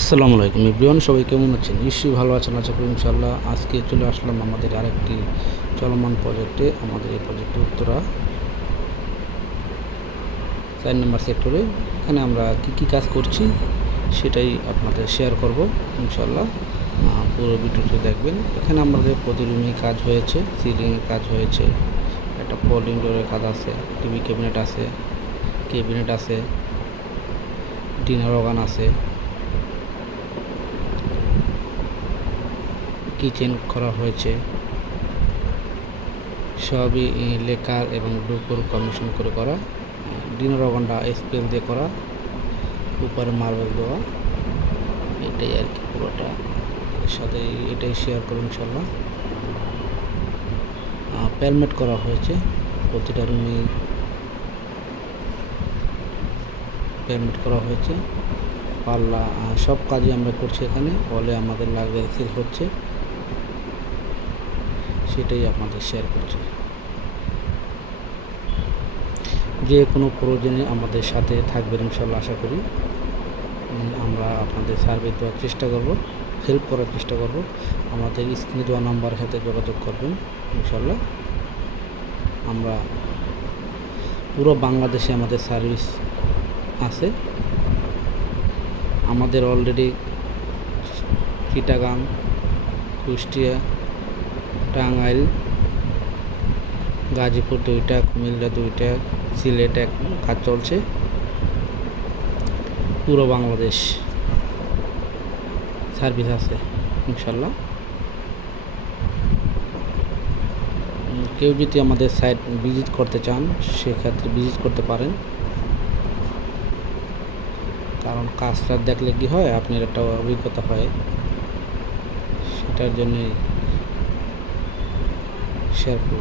আসসালামু আলাইকুম এভরিওয়ান, সবাই কেমন আছেন? নিশ্চয়ই ভালো আছেন, আশা করি ইনশাআল্লাহ। আজকে চলে আসলাম আমাদের আরেকটি চলমান প্রজেক্টে। আমাদের এই প্রজেক্টে উত্তরা 4 নম্বর সেক্টরে। এখানে আমরা কি কাজ করছি সেটাই আপনাদের শেয়ার করব ইনশাআল্লাহ। পুরো ভিডিওটি দেখবেন। এখানে আমাদের প্রতি রুমে কাজ হয়েছে, সিলিংয়ে কাজ হয়েছে, একটা ফোল্ডিং ডোরের কাজ আছে, টিভি ক্যাবিনেট আছে, ডিনার ওভেন আছে, কিচেন করা হয়েছে। সবই লেকার এবং ডুকোর কমিশন করে করা। ডিনার ওভেনটা স্পেল দিয়ে করা, উপরে মার্বেল দেওয়া। এটাই আর কি, পুরোটা সাথে এটাই শেয়ার করুন ইনশাল্লাহ। প্যালমেট করা হয়েছে, প্রতিটা রুমে প্যালমেট করা হয়েছে। পাল্লা সব কাজই আমরা করছি এখানে। হলে আমাদের লাক্সারি সেল হচ্ছে, সেটাই আপনাদের শেয়ার করছি। যে কোনো প্রয়োজনে আমাদের সাথে থাকবেন ইনশাল্লাহ, আশা করি। আমরা আপনাদের সার্ভিস দেওয়ার চেষ্টা করব, হেল্প করার চেষ্টা করব। আমাদের স্ক্রিনে দেওয়া নাম্বারের সাথে যোগাযোগ করবেন ইনশাল্লাহ। আমরা পুরো বাংলাদেশে আমাদের সার্ভিস আছে। আমাদের অলরেডি চিটাগাং, কুষ্টিয়া, টাঙ্গাইল, গাজীপুর 2টা, কুমিল্লা 2টা, সিলেট এক কাজ চলছে। পুরো বাংলাদেশ সার্ভিস আছে ইনশাল্লাহ। কেউ যদি আমাদের সাইট ভিজিট করতে চান সেক্ষেত্রে ভিজিট করতে পারেন, কারণ কাজটা দেখলে কি হয়, আপনার একটা অভিজ্ঞতা হয়, সেটার জন্যই শেয়ার করব।